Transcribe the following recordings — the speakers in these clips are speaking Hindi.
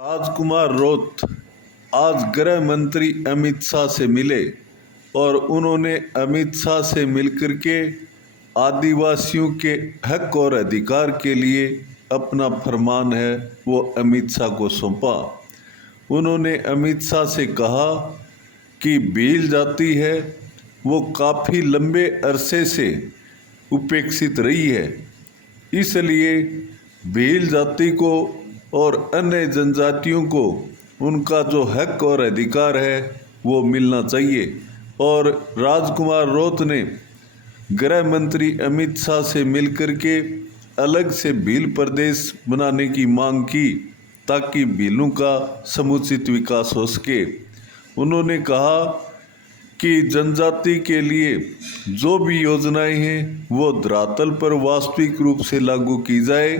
राजकुमार रौत आज गृह मंत्री अमित शाह से मिले और उन्होंने अमित शाह से मिलकर के आदिवासियों के हक और अधिकार के लिए अपना फरमान है वो अमित शाह को सौंपा। उन्होंने अमित शाह से कहा कि भील जाति है वो काफ़ी लंबे अरसे से उपेक्षित रही है, इसलिए भील जाति को और अन्य जनजातियों को उनका जो हक और अधिकार है वो मिलना चाहिए। और राजकुमार रौत ने गृह मंत्री अमित शाह से मिलकर के अलग से भील प्रदेश बनाने की मांग की ताकि भीलों का समुचित विकास हो सके। उन्होंने कहा कि जनजाति के लिए जो भी योजनाएं हैं वो धरातल पर वास्तविक रूप से लागू की जाए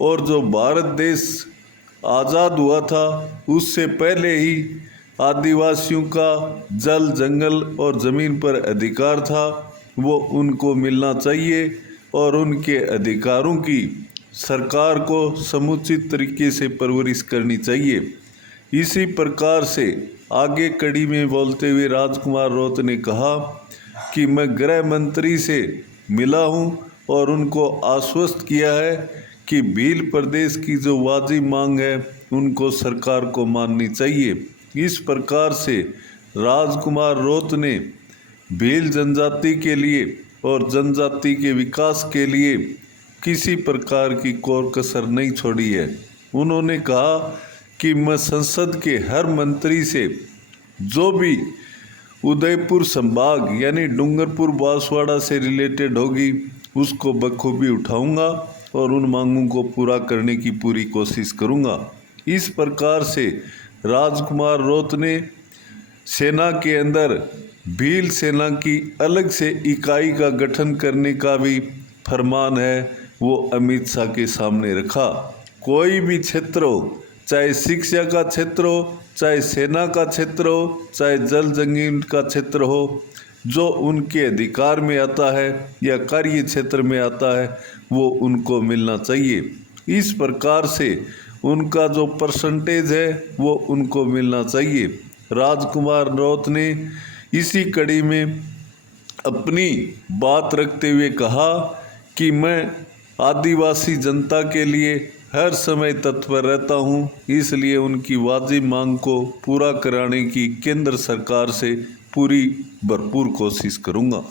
और जो भारत देश आज़ाद हुआ था उससे पहले ही आदिवासियों का जल जंगल और ज़मीन पर अधिकार था वो उनको मिलना चाहिए और उनके अधिकारों की सरकार को समुचित तरीके से परवरिश करनी चाहिए। इसी प्रकार से आगे कड़ी में बोलते हुए राजकुमार रौत ने कहा कि मैं गृह मंत्री से मिला हूं और उनको आश्वस्त किया है कि भील प्रदेश की जो वाजिब मांग है उनको सरकार को माननी चाहिए। इस प्रकार से राजकुमार रौत ने भील जनजाति के लिए और जनजाति के विकास के लिए किसी प्रकार की कोर कसर नहीं छोड़ी है। उन्होंने कहा कि मैं संसद के हर मंत्री से जो भी उदयपुर संभाग यानी डूंगरपुर बांसवाड़ा से रिलेटेड होगी उसको बखूबी उठाऊंगा और उन मांगों को पूरा करने की पूरी कोशिश करूंगा। इस प्रकार से राजकुमार रौत ने सेना के अंदर भील सेना की अलग से इकाई का गठन करने का भी फरमान है वो अमित शाह के सामने रखा। कोई भी क्षेत्र हो, चाहे शिक्षा का क्षेत्र हो, चाहे सेना का क्षेत्र हो, चाहे जल जंगल का क्षेत्र हो, जो उनके अधिकार में आता है या कार्य क्षेत्र में आता है वो उनको मिलना चाहिए। इस प्रकार से उनका जो परसेंटेज है वो उनको मिलना चाहिए। राजकुमार रौत ने इसी कड़ी में अपनी बात रखते हुए कहा कि मैं आदिवासी जनता के लिए हर समय तत्पर रहता हूं, इसलिए उनकी वाजिब मांग को पूरा कराने की केंद्र सरकार से पूरी भरपूर कोशिश करूंगा।